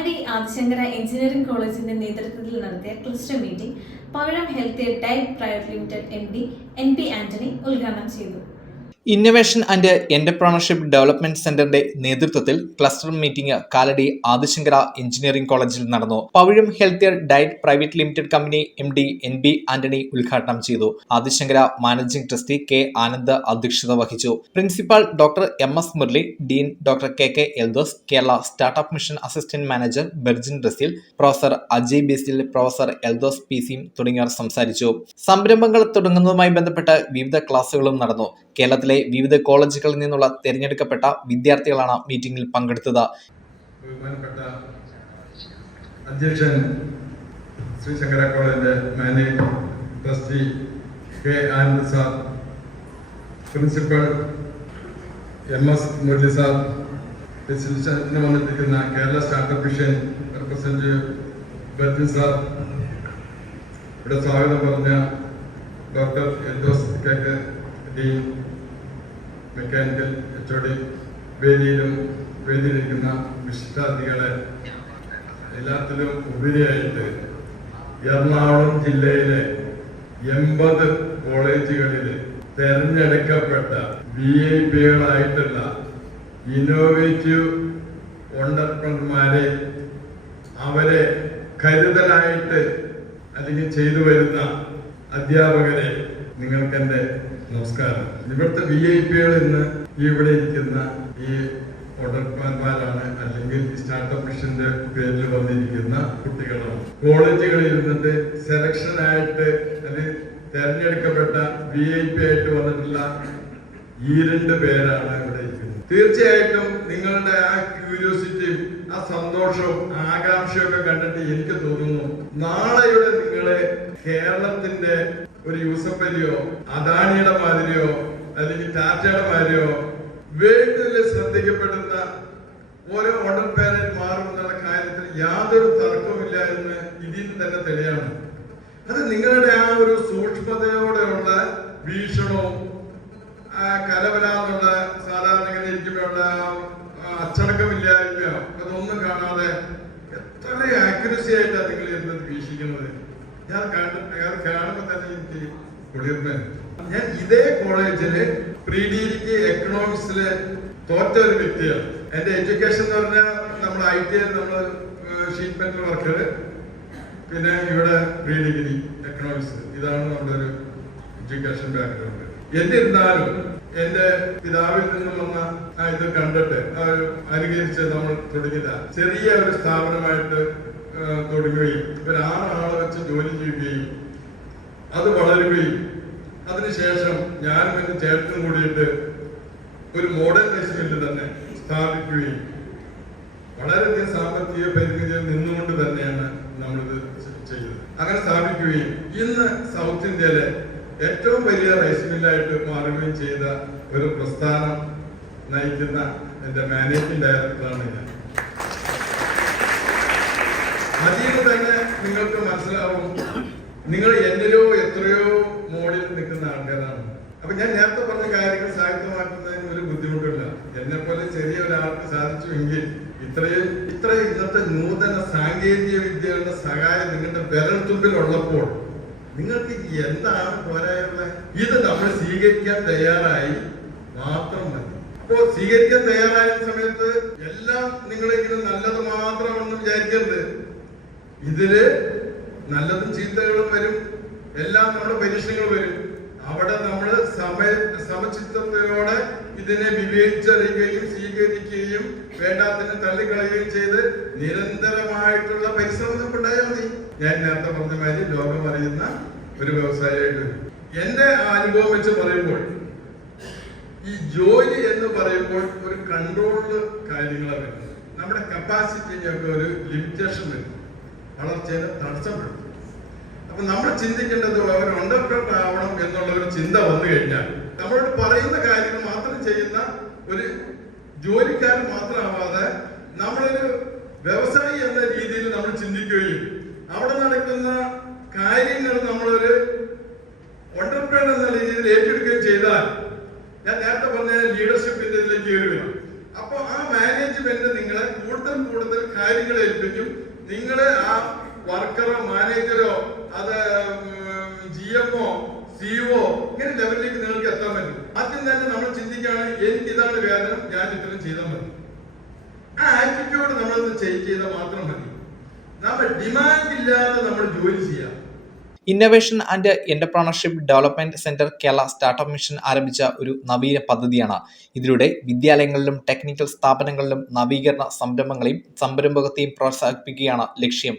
Kalady Adishankara engineering കോളേജിന്റെ നേതൃത്വത്തിൽ നടത്തിയ cluster meeting Pavizham health diet private limited MD NP Antony ഉദ്ഘാടനം ചെയ്തു. ഇന്നൊവേഷൻ ആൻഡ് എന്റർപ്രണർഷിപ്പ് ഡെവലപ്മെന്റ് സെന്ററിന്റെ നേതൃത്വത്തിൽ cluster meeting Kalady Adishankara engineering കോളേജിൽ നടന്നു. Pavizham health diet private limited company MD NP Antony ഉദ്ഘാടനം ചെയ്തു. Adishankara managing trustee K Anand അധ്യക്ഷത വഹിച്ചു. Principal doctor MS Murali, dean doctor KK Eldhose, Kerala startup mission assistant manager Berjin Raseel, professor Ajay Basil, professor Eldhose PC തുടങ്ങിയവർ സംസാരിച്ചു. സംരംഭങ്ങൾ തുടങ്ങുന്നതുമായി ബന്ധപ്പെട്ട് വിവിധ ക്ലാസുകളും നടന്നു. കേരളത്തിലെ വിവിധ കോളേജുകളിൽ നിന്നുള്ള തിരഞ്ഞെടുക്കപ്പെട്ട വിദ്യാർത്ഥികളാണ് മീറ്റിംഗിൽ പങ്കെടുത്തത്. ബഹുമാനപ്പെട്ട അധ്യക്ഷൻ ശ്രീ ശങ്കര കോളേജിന്റെ managing trustee K Anand sir, principal MS Murali sir, ഡിസിഷന് വന്നിരിക്കുന്ന Kerala startup mission representative Berjin sir, ഇവിടെ സ്വാഗതം പറഞ്ഞ doctor Eldhose KK dean mechanical HOD, വേദിയിലിരിക്കുന്ന വിശിഷ്ടാതിഥികളെ, എല്ലാത്തിലും ഉപരിയായിട്ട് എറണാകുളം ജില്ലയിലെ 80 കോളേജുകളിൽ തെരഞ്ഞെടുക്കപ്പെട്ട VIP-കളായിട്ടുള്ള ഇന്നോവേറ്റീവ് ഓണ്ടർപ്രണർമാരെ, അവരെ കരുതലായിട്ട് അല്ലെങ്കിൽ ചെയ്തു വരുന്ന അധ്യാപകരെ, നിങ്ങൾക്കെന്റെ നമസ്കാരം. ഇവിടുത്തെ VIP-കൾ ഇന്ന് ഇവിടെ ഇരിക്കുന്ന ഈ ഓണ്ടർപ്രണർമാരാണ്, അല്ലെങ്കിൽ സ്റ്റാർട്ടപ്പ് മിഷന്റെ പേരിൽ വന്നിരിക്കുന്ന കുട്ടികളാണ്. കോളേജുകളിൽ ഇരുന്നിട്ട് സെലക്ഷനായിട്ട് അല്ലെങ്കിൽ തെരഞ്ഞെടുക്കപ്പെട്ട VIP ആയിട്ട് വന്നിട്ടുള്ള ഈ 2 പേരാണ് ഇവിടെ ഇരിക്കുന്നത്. തീർച്ചയായിട്ടും നിങ്ങളുടെ ആ ക്യൂരിയോസിറ്റിയും ആ സന്തോഷവും ആകാംക്ഷയും ഒക്കെ കണ്ടിട്ട് എനിക്ക് തോന്നുന്നു, നാളെയുടെ നിങ്ങളെ കേരളത്തിന്റെ ഒരു യൂസഫ് അലിയോ അദാനിയുടെ മാതിരിയോ അല്ലെങ്കിൽ ടാറ്റയുടെ മാതിരിയോ വേൾഡിൽ ശ്രദ്ധിക്കപ്പെടുന്ന ഓരോ ഓണ്ടർപ്രനർ മാറും എന്നുള്ള കാര്യത്തിൽ യാതൊരു തർക്കവുമില്ല എന്ന് ഇതിൽ തന്നെ തെളിയാണ്. അത് നിങ്ങളുടെ ആ ഒരു സൂക്ഷ്മതയോടെയുള്ള വീക്ഷണവും കലവലാന്നുള്ള സാധാരണ ഇങ്ങനെ ഇരിക്കുമ്പോഴുള്ള അച്ചടക്കമില്ലായ്മയോ അതൊന്നും കാണാതെ എത്ര ആക്യുറസി ആയിട്ടാണ് നിങ്ങൾ ഇരുന്നത് വീക്ഷിക്കുന്നത്. ഞാൻ കാണുമ്പോൾ തന്നെ എനിക്ക് കുളിർമ. ഞാൻ ഇതേ കോളേജില് പ്രീഡിഗ്രിക്ക് എക്കണോമിക്സില് തോറ്റ ഒരു വ്യക്തിയാണ്. എന്റെ എഡ്യൂക്കേഷൻ എന്ന് പറഞ്ഞാൽ നമ്മൾ IT നമ്മൾ ഷീറ്റ് മെറ്റൽ വർക്കർ, പിന്നെ ഇവിടെ പ്രീഡിഗ്രി എക്കണോമിക്സ്, ഇതാണ് നമ്മുടെ ഒരു എഡ്യൂക്കേഷൻ ബാക്ക്ഗ്രൗണ്ട്. എന്നിരുന്നാലും എന്റെ പിതാവിൽ നിന്നും വന്ന ഇത് കണ്ടിട്ട് അനുകരിച്ച് നമ്മൾ തുടങ്ങിയ ചെറിയ ഒരു സ്ഥാപനമായിട്ട് തുടങ്ങുകയും 6 ആളെ വെച്ച് ജോലി ചെയ്യുകയും അത് വളരുകയും അതിനുശേഷം ഞാനും എന്റെ ചേട്ടനും കൂടിയിട്ട് ഒരു മോഡേൺ റൈസ് മില്ല് തന്നെ സ്ഥാപിക്കുകയും വളരെയധികം സാമ്പത്തിക പരിമിതിയിൽ നിന്നുകൊണ്ട് തന്നെയാണ് നമ്മളിത് ചെയ്തത്. അങ്ങനെ സ്ഥാപിക്കുകയും ഇന്ന് സൗത്ത് ഇന്ത്യയിലെ ഏറ്റവും വലിയ റൈസ് മില്ലായിട്ട് മാറുകയും ചെയ്ത ഒരു പ്രസ്ഥാനം നയിക്കുന്ന എന്റെ മാനേജിംഗ് ഡയറക്ടറാണ് ഞാൻ. അതിൽ തന്നെ നിങ്ങൾക്ക് മനസ്സിലാവും, നിങ്ങൾ എന്നിലോ എത്രയോ മോഡിൽ നിൽക്കുന്ന ആൾക്കാരാണ്. അപ്പൊ ഞാൻ നേരത്തെ പറഞ്ഞ കാര്യങ്ങൾ സാഹിത്യമാക്കുന്നതിന് ഒരു ബുദ്ധിമുട്ടില്ല. എന്നെ പോലെ ചെറിയ ഒരാൾക്ക് സാധിച്ചുവെങ്കിൽ ഇത്ര ഇന്നത്തെ നൂതന സാങ്കേതിക വിദ്യകളുടെ സഹായം നിങ്ങളുടെ വിരൽത്തുമ്പിൽ ഉള്ളപ്പോൾ നിങ്ങൾക്ക് എന്താണ് പോരായുള്ളത്? ഇത് നമ്മൾ സ്വീകരിക്കാൻ തയ്യാറായി മാത്രം മതി. അപ്പോ സ്വീകരിക്കാൻ തയ്യാറായ സമയത്ത് എല്ലാം നിങ്ങളിങ്ങനെ നല്ലത് മാത്രമെന്ന് വിചാരിക്കരുത്. ഇതില് നല്ലതും ചീത്തകളും വരും, എല്ലാം നമ്മുടെ പരീക്ഷണങ്ങൾ വരും. അവിടെ നമ്മൾ സമചിത്തതയോടെ ഇതിനെ വിവേചിച്ചറിയുകയും സ്വീകരിക്കുകയും വേണ്ടാത്തിന് തള്ളിക്കളയുകയും ചെയ്ത് നിരന്തരമായിട്ടുള്ള പരിശ്രമം ഉണ്ടായാൽ മതി. ഞാൻ നേരത്തെ പറഞ്ഞ മാതിരി ലോകം അറിയുന്ന ഒരു വ്യവസായമായിട്ട് എന്റെ അനുഭവം വെച്ച് പറയുമ്പോൾ ഈ ജോലി എന്ന് പറയുമ്പോൾ ഒരു കൺട്രോൾഡ് കാര്യങ്ങളാണ് വരുന്നത്. നമ്മുടെ കപ്പാസിറ്റിയൊക്കെ ഒരു ലിമിറ്റേഷൻ വരും, വളർച്ചയെ തടസ്സപ്പെടും. അപ്പൊ നമ്മൾ ചിന്തിക്കേണ്ടത് ഒരു ഓണ്ടർപ്രണർ ആവണം എന്നുള്ള ഒരു ചിന്ത വന്നു കഴിഞ്ഞാൽ നമ്മളോട് പറയുന്ന കാര്യങ്ങൾ മാത്രം ചെയ്യുന്ന ഒരു ജോലിക്കാരൻ മാത്രമാവാതെ നമ്മളൊരു വ്യവസായി എന്ന രീതിയിൽ നമ്മൾ ചിന്തിക്കുകയും അവിടെ നടക്കുന്ന കാര്യങ്ങൾ നമ്മളൊരു ഓണ്ടർപ്രണർ എന്ന രീതിയിൽ ഏറ്റെടുക്കുകയും ചെയ്താൽ, ഞാൻ നേരത്തെ പറഞ്ഞ ലീഡർഷിപ്പിന്റെ ഇതിലേക്ക് കയറി വരും. അപ്പൊ ആ മാനേജ്മെന്റ് നിങ്ങളെ കൂടുതൽ കാര്യങ്ങൾ നിങ്ങൾ ഏൽപ്പിക്കും. നിങ്ങൾ ആ വർക്കറോ മാനേജറോ അത് GMO CO ഇങ്ങനെ ലെവലിലേക്ക് നിങ്ങൾക്ക് എത്താൻ പറ്റും. ആദ്യം തന്നെ നമ്മൾ ചിന്തിക്കുകയാണ്, എനിക്ക് ഇതാണ് വേതനം, ഞാൻ ഇത്രയും ചെയ്താൽ മതി. ആ ആറ്റിറ്റ്യൂഡ് നമ്മളൊന്ന് ചേഞ്ച് ചെയ്താൽ മാത്രം മതി. നമ്മൾ ഡിമാൻഡ് ഇല്ലാതെ നമ്മൾ ജോലി ചെയ്യാം. Innovation and entrepreneurship development centre Kerala startup mission ആരംഭിച്ച ഒരു നവീന പദ്ധതിയാണ്. ഇതിലൂടെ വിദ്യാലയങ്ങളിലും ടെക്നിക്കൽ സ്ഥാപനങ്ങളിലും നവീകരണ സംരംഭങ്ങളെയും സംരംഭകത്തെയും പ്രോത്സാഹിപ്പിക്കുകയാണ് ലക്ഷ്യം.